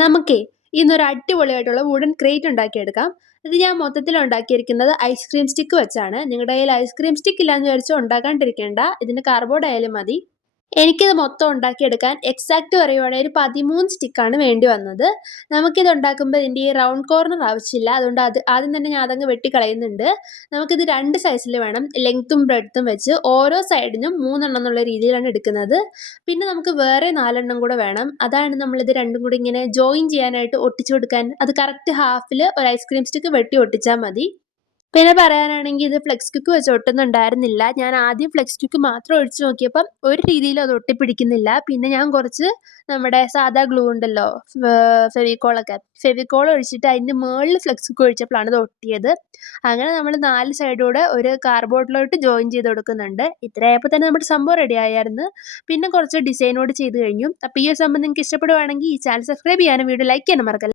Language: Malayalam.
നമുക്കേ ഇന്നൊരു അടിപൊളിയായിട്ടുള്ള വുഡൻ ക്രേറ്റ് ഉണ്ടാക്കിയെടുക്കാം. ഇത് ഞാൻ മൊത്തത്തിൽ ഉണ്ടാക്കിയിരിക്കുന്നത് ഐസ്ക്രീം സ്റ്റിക്ക് വെച്ചാണ്. നിങ്ങളുടെ കയ്യിൽ ഐസ്ക്രീം സ്റ്റിക്ക് ഇല്ലാന്ന് വിചാരിച്ച് ഉണ്ടാക്കാണ്ടിരിക്കേണ്ട. ഇതിന് കാർഡ്ബോർഡ് ആയാലും മതി. എനിക്കിത് മൊത്തം ഉണ്ടാക്കിയെടുക്കാൻ എക്സാക്റ്റ് പറയുവാണെങ്കിൽ ഒരു 13 സ്റ്റിക്കാണ് വേണ്ടി വന്നത്. നമുക്കിത് ഉണ്ടാക്കുമ്പോൾ ഇതിൻ്റെ ഈ റൗണ്ട് കോർണർ ആവശ്യമില്ല. അതുകൊണ്ട് ആദ്യം തന്നെ ഞാൻ അതങ്ങ് വെട്ടിക്കളയുന്നുണ്ട്. നമുക്കിത് 2 സൈസിൽ വേണം, ലെങ്ത്തും ബ്രെഡ്ത്തും വെച്ച് ഓരോ സൈഡിനും 3 എണ്ണം എന്നുള്ള രീതിയിലാണ് എടുക്കുന്നത്. പിന്നെ നമുക്ക് വേറെ 4 എണ്ണം കൂടെ വേണം. അതാണ് നമ്മളിത് രണ്ടും കൂടി ഇങ്ങനെ ജോയിൻ ചെയ്യാനായിട്ട് ഒട്ടിച്ചു കൊടുക്കാൻ. അത് കറക്റ്റ് ഹാഫിൽ ഒരു ഐസ്ക്രീം സ്റ്റിക്ക് വെട്ടി ഒട്ടിച്ചാൽ മതി. പിന്നെ പറയാനാണെങ്കിൽ ഇത് ഫ്ലെക്സ് ക്വിക്ക് വെച്ച് ഒട്ടുന്നുണ്ടായിരുന്നില്ല. ഞാൻ ആദ്യം ഫ്ലെക്സ് ക്വിക്ക് മാത്രം ഒഴിച്ച് നോക്കിയപ്പം ഒരു രീതിയിലും അത് ഒട്ടിപ്പിടിക്കുന്നില്ല. പിന്നെ ഞാൻ കുറച്ച് നമ്മുടെ സാദാ ഗ്ലൂ ഉണ്ടല്ലോ, ഫെവിക്കോൾ ഒഴിച്ചിട്ട് അതിൻ്റെ മുകളിൽ ഫ്ലെക്സ് ക്വിക്ക് ഒഴിച്ചപ്പോഴാണ് ഇത് ഒട്ടിയത്. അങ്ങനെ നമ്മൾ 4 സൈഡൂടെ ഒരു കാർഡ്ബോർഡിലോട്ട് ജോയിൻ ചെയ്ത് കൊടുക്കുന്നുണ്ട്. ഇത്രയായപ്പോൾ തന്നെ നമ്മുടെ സംഭവം റെഡി ആയിരുന്നു. പിന്നെ കുറച്ച് ഡിസൈനോട് ചെയ്ത് കഴിഞ്ഞു. അപ്പോൾ ഈ ഒരു സംഭവം നിങ്ങൾക്ക് ഇഷ്ടപ്പെടുവാണെങ്കിൽ ഈ ചാനൽ സബ്സ്ക്രൈബ് ചെയ്യാനും വീഡിയോ ലൈക്ക് ചെയ്യാനും മറക്കല്ല.